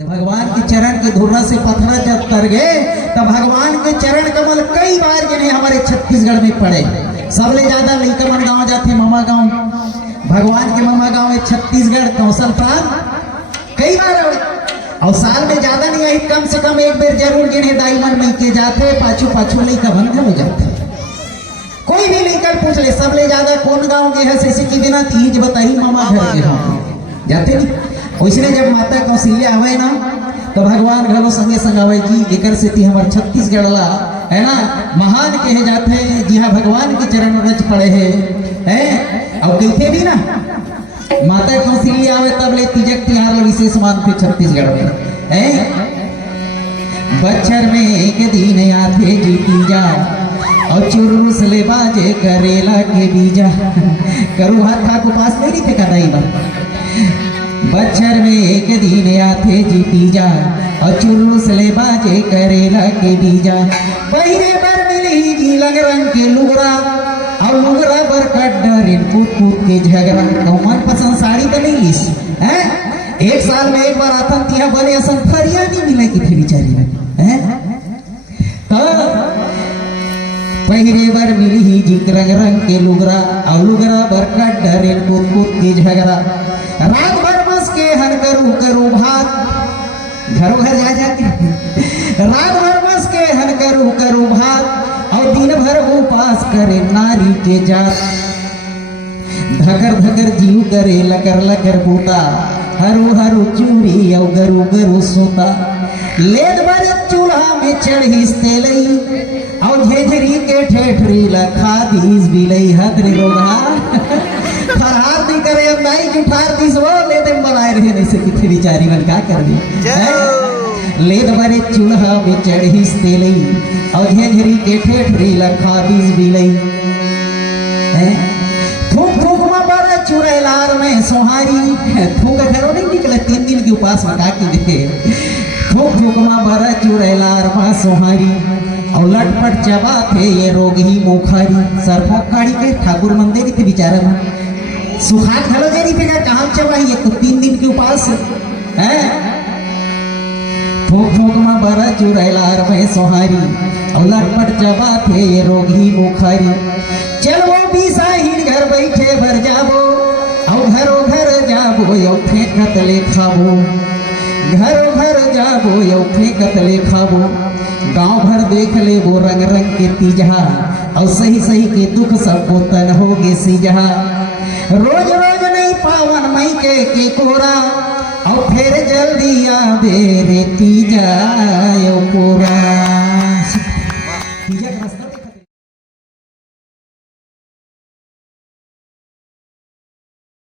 तो भगवान के चरण की धुरा से पत्थर जब तर गए तब भगवान के चरण कमल कई बार जिन्हें हमारे छत्तीसगढ़ में पड़े। सबले ज्यादा लइकमन गांव जाते मामा गांव, भगवान के मामा गांव है छत्तीसगढ़ कौशल प्रांत कई बार और साल में ज्यादा नहीं आई, कम से कम एक बार जरूर जिन्हें दाईमन में के जाते पाछू पाछू लइकमन हो जाते। कोई भी लेकर पूछ ले सबले ज्यादा कौन गांव के है से की बिना तीज बताई मामा घर के हम जाते नहीं। वैसे जब माता कौशल्या आवे ना तो भगवान घरों संगे संग आवे जी एकर से थी हमारे छत्तीसगढ़ ला है ना महान कहे जाते हैं। जी हाँ भगवान के चरण रच पड़े हैं और कहते भी ना माता कौशल्या आवे तब ले तीजक तिहार विशेष मानते छत्तीसगढ़ में है। बच्चर में एक दिन आते जी तीजा और चुरुस ले बाजे करेला के बीजा करू हाथ खा को पास मेरी थे कदाई बार। बच्चर में एक दिन आते जी तीजा और चुरुस ले बाजे करेला के बीजा पहिरे बर मिली जी लग रंग के लुगरा और लुगरा बर कड्डरिन कूद कूद के झगड़ा तो मन पसंद साड़ी तो नहीं लीस है। एक साल में एक बार आतन तिया बने असन फरिया नहीं मिले कि फिर बेचारी है तो पहिरे बर मिली जी रंग रंग के लुगरा और लुगरा बर कड्डरिन कूद कूद के झगड़ा रात भर बस के हन करू करू भात घरों घर जा जाके रात भर बस के हन करू करू भात और दिन भर उपास करे नारी के जात धकर धकर जीव करे लकर लकर बूता हरू हरू चूड़ी और गरु गरु सोता लेद भर चूल्हा में चढ़ीस तेलई और झेझरी के ठेठरी लखा दीस बिलई हदरी रोगा फरहार नहीं करे अब नहीं जुठार दिस वो ले दे बनाए रहे नहीं से किथे बिचारी मन का कर दी लेद भरे चूल्हा में चढ़ीस तेलई और झेझरी के ठेठरी लखा दीस बिलई थूक थूक में बड़ा चुड़ैलार में सोहारी थूक घरों नहीं निकले 3 दिन के उपास में का की दे थूक थूक में बड़ा चुड़ैलार में सोहारी और लटपट चबा थे ये रोगी मुखारी सरफों काड़ी के ठाकुर मंदिर थे बेचारा में सुखात घलो जेरी पे कहाँ चबाई तो 3 दिन के उपास है। थोक थोक में बड़ा चुड़ैलार में सोहारी और लटपट चबा थे ये रोगी मुखारी चल वो बिसाहिन घर बैठे भर जाबो और घरों घर जाबो यो फेंकत ले खाबो घरों घर जाबो यो फेंकत ले खाबो गांव भर देख ले वो रंग रंग के तीजहा और सही सही के दुख सब को तन हो गे सीजहा रोज रोज नहीं पावन मई के कोरा और फिर जल्दी आ दे रे तीजा यो पूरा।